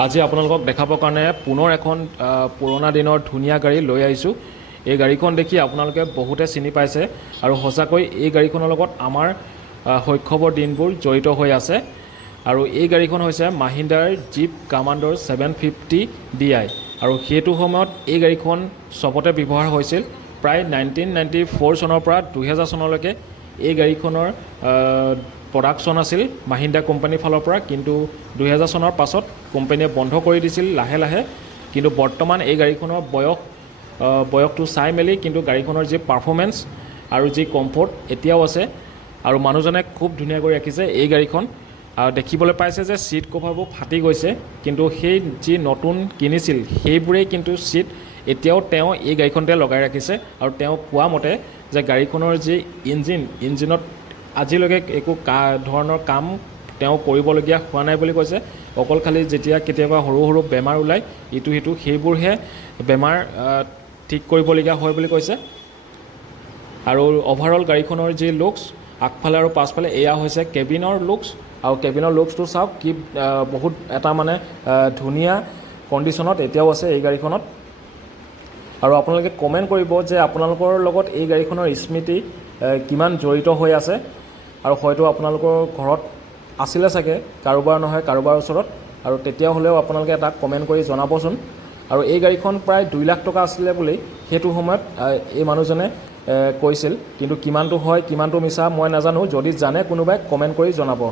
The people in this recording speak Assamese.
আজি আপোনালোকক দেখাবৰ কাৰণে পুনৰ এখন পুৰণা দিনৰ ধুনীয়া গাড়ী লৈ আহিছোঁ। এই গাড়ীখন দেখি আপোনালোকে বহুতে চিনি পাইছে আৰু সঁচাকৈ এই গাড়ীখনৰ লগত আমাৰ শৈশৱৰ দিনবোৰ জড়িত হৈ আছে। আৰু এই গাড়ীখন হৈছে মাহিন্দ্ৰাৰ জীপ কমাণ্ডাৰ 750 DI আৰু সেইটো সময়ত এই গাড়ীখন চবতে ব্যৱহাৰ হৈছিল। প্ৰায় 1994 চনৰ পৰা 2000 চনলৈকে এই গাড়ীখনৰ প্ৰডাকশ্যন আছিল মাহিন্দ্ৰা কোম্পানীৰ ফালৰ পৰা, কিন্তু 2000 চনৰ পাছত কোম্পানীয়ে বন্ধ কৰি দিছিল লাহে লাহে। কিন্তু বৰ্তমান এই গাড়ীখনৰ বয়সটো চাই মেলি কিন্তু গাড়ীখনৰ যি পাৰফৰ্মেঞ্চ আৰু যি কমফৰ্ট এতিয়াও আছে আৰু মানুহজনে খুব ধুনীয়া কৰি ৰাখিছে এই গাড়ীখন। আৰু দেখিবলৈ পাইছে যে ছিট কভাৰবোৰ ফাটি গৈছে, কিন্তু সেই যি নতুন কিনিছিল সেইবোৰেই কিন্তু ছিট এতিয়াও তেওঁ এই গাড়ীখনতে লগাই ৰাখিছে। আৰু তেওঁ কোৱা মতে যে গাড়ীখনৰ যি ইঞ্জিনত আজিলৈকে একো ধৰণৰ কাম তেওঁ কৰিবলগীয়া হোৱা নাই বুলি কৈছে। অকল খালি যেতিয়া কেতিয়াবা সৰু সৰু বেমাৰ ওলায় ইটো সিটো সেইবোৰহে বেমাৰ ঠিক কৰিবলগীয়া হয় বুলি কৈছে। আৰু অভাৰঅল গাড়ীখনৰ যি লুকছ আগফালে আৰু পাছফালে এয়া হৈছে কেবিনৰ লুকছ। আৰু কেবিনৰ লুকছটো চাওক কি বহুত এটা মানে ধুনীয়া কণ্ডিশ্যনত এতিয়াও আছে এই গাড়ীখনত। আৰু আপোনালোকে কমেণ্ট কৰিব যে আপোনালোকৰ লগত এই গাড়ীখনৰ স্মৃতি কিমান জড়িত হৈ আছে, আৰু হয়তো আপোনালোকৰ ঘৰত আছিলে চাগে কাৰোবাৰ নহয় কাৰোবাৰ ওচৰত, আৰু তেতিয়া হ'লেও আপোনালোকে এটা কমেণ্ট কৰি জনাবচোন। আৰু এই গাড়ীখন প্ৰায় 2 লাখ টকা আছিলে বুলি সেইটো সময়ত এই মানুহজনে কৈছিল, কিন্তু কিমানটো হয় কিমানটো মিছা মই নাজানো। যদি জানে কোনোবাই কমেণ্ট কৰি জনাব।